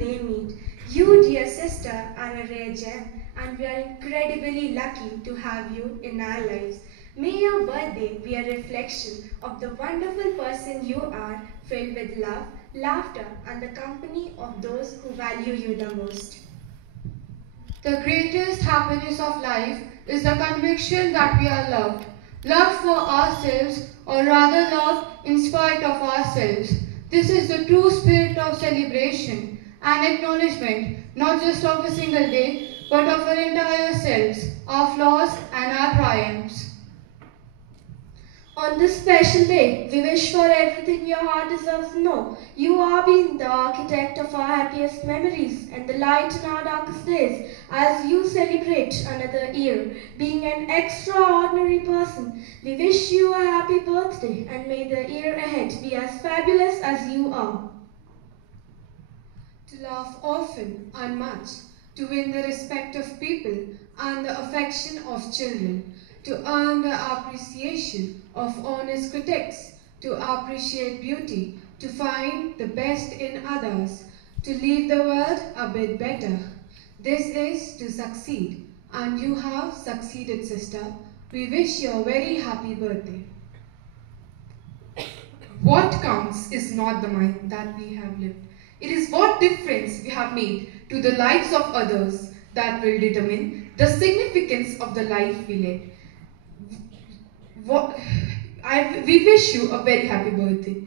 they meet. You, dear sister, are a rare gem, and we are incredibly lucky to have you in our lives. May your birthday be a reflection of the wonderful person you are, filled with love, laughter, and the company of those who value you the most. The greatest happiness of life is the conviction that we are loved. Loved for ourselves, or rather loved in spite of ourselves. This is the true spirit of celebration and acknowledgement, not just of a single day, but of our entire selves, our flaws and our triumphs. On this special day, we wish for everything your heart deserves to know. You are being the architect of our happiest memories and the light in our darkest days as you celebrate another year. Being an extraordinary person, we wish you a happy birthday and may the year ahead be as fabulous as you are. To laugh often and much, to win the respect of people and the affection of children, to earn the appreciation of honest critics, to appreciate beauty, to find the best in others, to leave the world a bit better. This is to succeed, and you have succeeded, sister. We wish you a very happy birthday. What counts is not the mind that we have lived. It is what difference we have made to the lives of others that will determine the significance of the life we led. We wish you a very happy birthday.